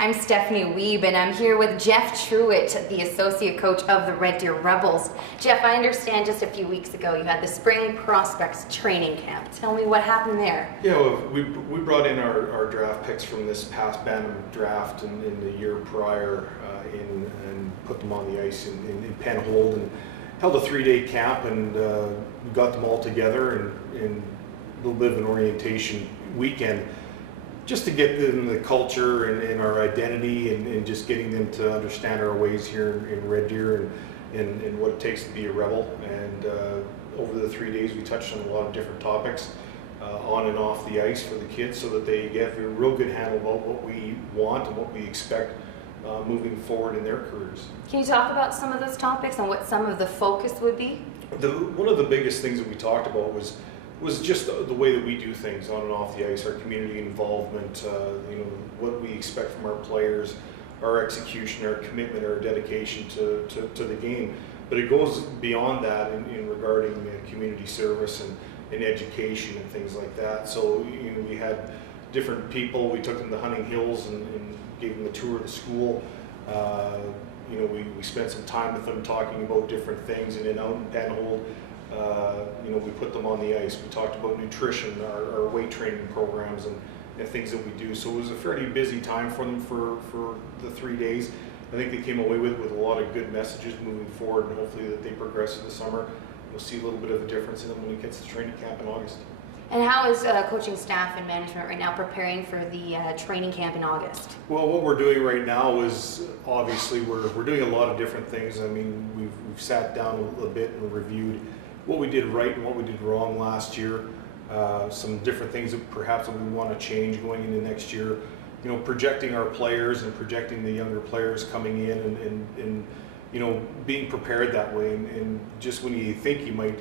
I'm Stephanie Wiebe, and I'm here with Jeff Truitt, the Associate Coach of the Red Deer Rebels. Jeff, I understand just a few weeks ago you had the Spring Prospects Training Camp. Tell me what happened there. Yeah, well, we brought in our draft picks from this past Bantam draft in the year prior and put them on the ice in Penhold and held a 3-day camp and got them all together and a little bit of an orientation weekend just to get them the culture and our identity and just getting them to understand our ways here in Red Deer and what it takes to be a rebel. And over the 3 days we touched on a lot of different topics on and off the ice for the kids so that they get a real good handle about what we want and what we expect moving forward in their careers. Can you talk about some of those topics and what some of the focus would be? One of the biggest things that we talked about was just the way that we do things on and off the ice, our community involvement, what we expect from our players, our execution, our commitment, our dedication to the game. But it goes beyond that in regarding community service and education and things like that. So we had different people. We took them to Hunting Hills and gave them a tour of the school. We spent some time with them talking about different things, and then out in Penhold, we put them on the ice. We talked about nutrition, our weight training programs, and things that we do. So it was a fairly busy time for them for the 3 days. I think they came away with a lot of good messages moving forward, and hopefully that they progress in the summer. We'll see a little bit of a difference in them when we get to the training camp in August. And how is coaching staff and management right now preparing for the training camp in August? Well, what we're doing right now is obviously we're doing a lot of different things. I mean, we've sat down a bit and reviewed what we did right and what we did wrong last year. Some different things that perhaps we want to change going into next year. Projecting our players and projecting the younger players coming in and being prepared that way. And just when you think you might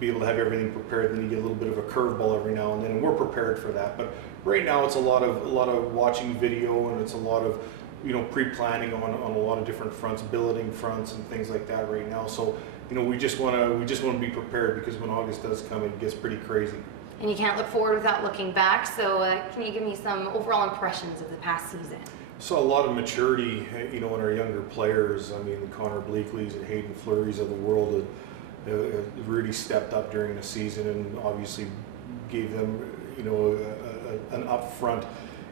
be able to have everything prepared, then you get a little bit of a curveball every now and then, and we're prepared for that. But right now it's a lot of watching video, and it's a lot of pre-planning on a lot of different fronts, billeting fronts and things like that right now. So we just want to be prepared, because when August does come, it gets pretty crazy. And you can't look forward without looking back. So can you give me some overall impressions of the past season? So a lot of maturity, in our younger players. I mean, Connor Bleakley's and Hayden Fleury's of the world really stepped up during the season, and obviously gave them, an upfront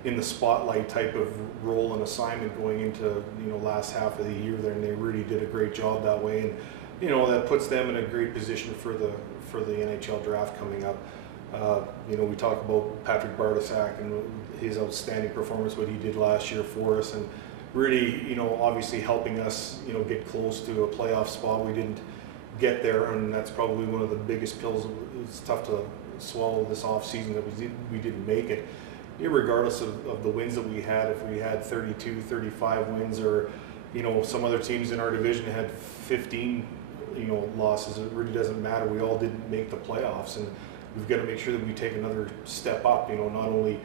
in the spotlight type of role and assignment going into last half of the year there, and they really did a great job that way, and that puts them in a great position for the NHL draft coming up. We talk about Patrick Bartosak and his outstanding performance, what he did last year for us, and really, obviously helping us, get close to a playoff spot. We didn't get there, and that's probably one of the biggest pills. It's tough to swallow this off season that we didn't make it. Regardless of the wins that we had, if we had 32, 35 wins, or some other teams in our division had 15 losses, it really doesn't matter. We all didn't make the playoffs, and we've got to make sure that we take another step up, not only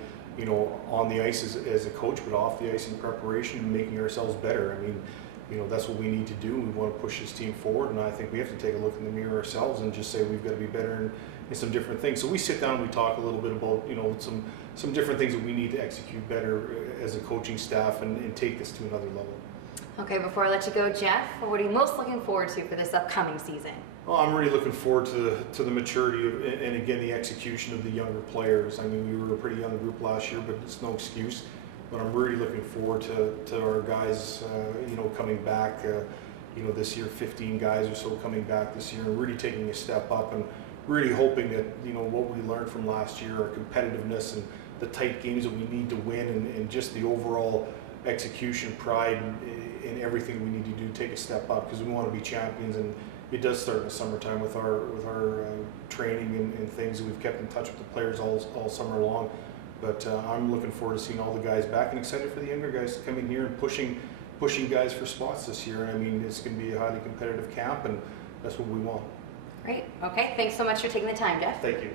on the ice as a coach, but off the ice in preparation and making ourselves better. I mean, that's what we need to do. We want to push this team forward, and I think we have to take a look in the mirror ourselves and just say we've got to be better in some different things. So we sit down and we talk a little bit about some different things that we need to execute better as a coaching staff and take this to another level. Okay, before I let you go, Jeff, what are you most looking forward to for this upcoming season? Well, I'm really looking forward to the maturity and again the execution of the younger players. I mean, we were a pretty young group last year, but it's no excuse. But I'm really looking forward to our guys, coming back. This year, 15 guys or so coming back this year, and really taking a step up, and really hoping that what we learned from last year, our competitiveness and the tight games that we need to win, and just the overall execution, pride, and everything we need to do, take a step up, because we want to be champions. And it does start in the summertime with our training and things. We've kept in touch with the players all summer long. But I'm looking forward to seeing all the guys back, and excited for the younger guys to come in here and pushing guys for spots this year. And I mean, it's going to be a highly competitive camp, and that's what we want. Great. Okay. Thanks so much for taking the time, Jeff. Thank you.